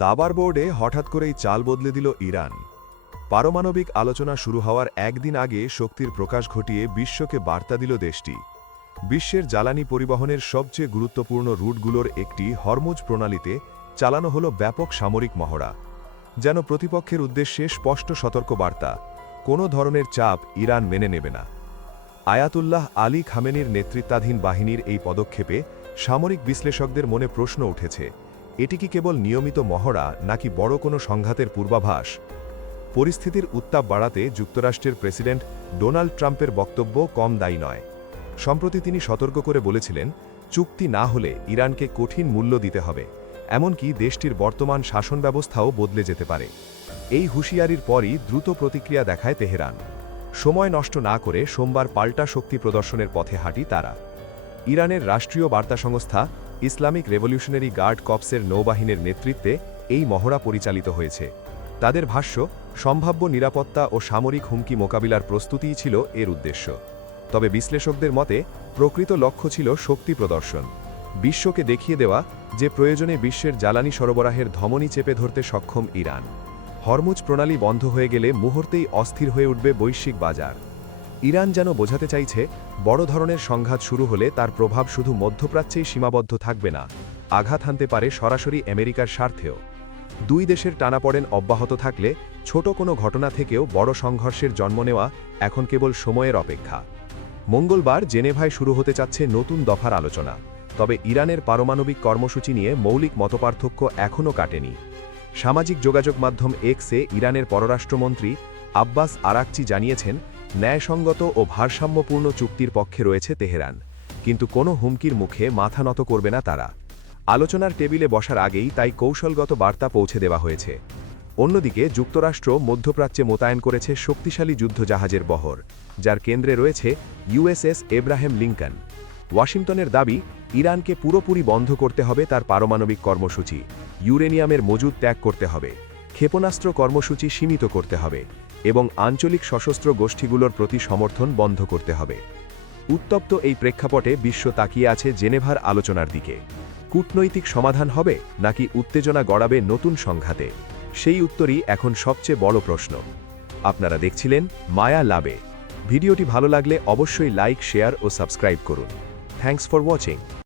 দাবার বোর্ডে হঠাৎ করেই চাল বদলে দিল ইরান। পারমাণবিক আলোচনা শুরু হওয়ার একদিন আগে শক্তির প্রকাশ ঘটিয়ে বিশ্বকে বার্তা দিল দেশটি। বিশ্বের জ্বালানি পরিবহনের সবচেয়ে গুরুত্বপূর্ণ রুটগুলোর একটি হরমুজ প্রণালীতে চালানো হলো ব্যাপক সামরিক মহড়া, যেন প্রতিপক্ষের উদ্দেশ্যে স্পষ্ট সতর্কবার্তা, কোনো ধরনের চাপ ইরান মেনে নেবে না। আয়াতুল্লাহ আলী খামেনির নেতৃত্বাধীন বাহিনীর এই পদক্ষেপে সামরিক বিশ্লেষকদের মনে প্রশ্ন উঠেছে, এটি কি কেবল নিয়মিত মহড়া নাকি বড় কোনো সংঘাতের পূর্বাভাস? পরিস্থিতির উত্তাপ বাড়াতে যুক্তরাষ্ট্রের প্রেসিডেন্ট ডোনাল্ড ট্রাম্পের বক্তব্য কম দায়ী নয়। সম্প্রতি তিনি সতর্ক করে বলেছিলেন, চুক্তি না হলে ইরানকে কঠিন মূল্য দিতে হবে, এমনকি দেশটির বর্তমান শাসন ব্যবস্থাও বদলে যেতে পারে। এই হুঁশিয়ারির পরই দ্রুত প্রতিক্রিয়া দেখায় তেহরান। সময় নষ্ট না করে সোমবার পাল্টা শক্তি প্রদর্শনের পথে হাঁটি তারা। ইরানের রাষ্ট্রীয় বার্তা সংস্থা ইসলামিক রেভলিউশনারি গার্ড কর্পসের নৌবাহিনীর নেতৃত্বে এই মহড়া পরিচালিত হয়েছে। তাদের ভাষ্য, সম্ভাব্য নিরাপত্তা ও সামরিক হুমকি মোকাবিলার প্রস্তুতিই ছিল এর উদ্দেশ্য। তবে বিশ্লেষকদের মতে প্রকৃত লক্ষ্য ছিল শক্তি প্রদর্শন, বিশ্বকে দেখিয়ে দেওয়া যে প্রয়োজনে বিশ্বের জ্বালানি সরবরাহের ধমনী চেপে ধরতে সক্ষম ইরান। হরমুজ প্রণালী বন্ধ হয়ে গেলে মুহূর্তেই অস্থির হয়ে উঠবে বৈশ্বিক বাজার। ইরান যেন বোঝাতে চাইছে, বড় ধরনের সংঘাত শুরু হলে তার প্রভাব শুধু মধ্যপ্রাচ্যেই সীমাবদ্ধ থাকবে না, আঘাত হানতে পারে সরাসরি আমেরিকার স্বার্থেও। দুই দেশের টানাপড়েন অব্যাহত থাকলে ছোট কোনো ঘটনা থেকেও বড় সংঘর্ষের জন্ম নেওয়া এখন কেবল সময়ের অপেক্ষা। মঙ্গলবার জেনেভায় শুরু হতে যাচ্ছে নতুন দফার আলোচনা, তবে ইরানের পারমাণবিক কর্মসূচি নিয়ে মৌলিক মতপার্থক্য এখনও কাটেনি। সামাজিক যোগাযোগ মাধ্যম এক্সে ইরানের পররাষ্ট্রমন্ত্রী আব্বাস আরাকচি জানিয়েছেন, ন্যায়সঙ্গত ও ভারসাম্যপূর্ণ চুক্তির পক্ষে রয়েছে তেহরান, কিন্তু কোনো হুমকির মুখে মাথা নত করবে না তারা। আলোচনার টেবিলে বসার আগেই তাই কৌশলগত বার্তা পৌঁছে দেওয়া হয়েছে। অন্যদিকে যুক্তরাষ্ট্র মধ্যপ্রাচ্যে মোতায়েন করেছে শক্তিশালী যুদ্ধজাহাজের বহর, যার কেন্দ্রে রয়েছে ইউএসএস এব্রাহাম লিঙ্কন। ওয়াশিংটনের দাবি, ইরানকে পুরোপুরি বন্ধ করতে হবে তার পারমাণবিক কর্মসূচি, ইউরেনিয়ামের মজুদ ত্যাগ করতে হবে, ক্ষেপণাস্ত্র কর্মসূচি সীমিত করতে হবে এবং আঞ্চলিক সশস্ত্র গোষ্ঠীগুলোর প্রতি সমর্থন বন্ধ করতে হবে। উত্তপ্ত এই প্রেক্ষাপটে বিশ্ব তাকিয়ে আছে জেনেভার আলোচনার দিকে। কূটনৈতিক সমাধান হবে নাকি উত্তেজনা গড়াবে নতুন সংঘাতে? সেই উত্তরই এখন সবচেয়ে বড় প্রশ্ন। আপনারা দেখছিলেন মায়া লাবে। ভিডিওটি ভালো লাগলে অবশ্যই লাইক, শেয়ার ও সাবস্ক্রাইব করুন। Thanks for watching.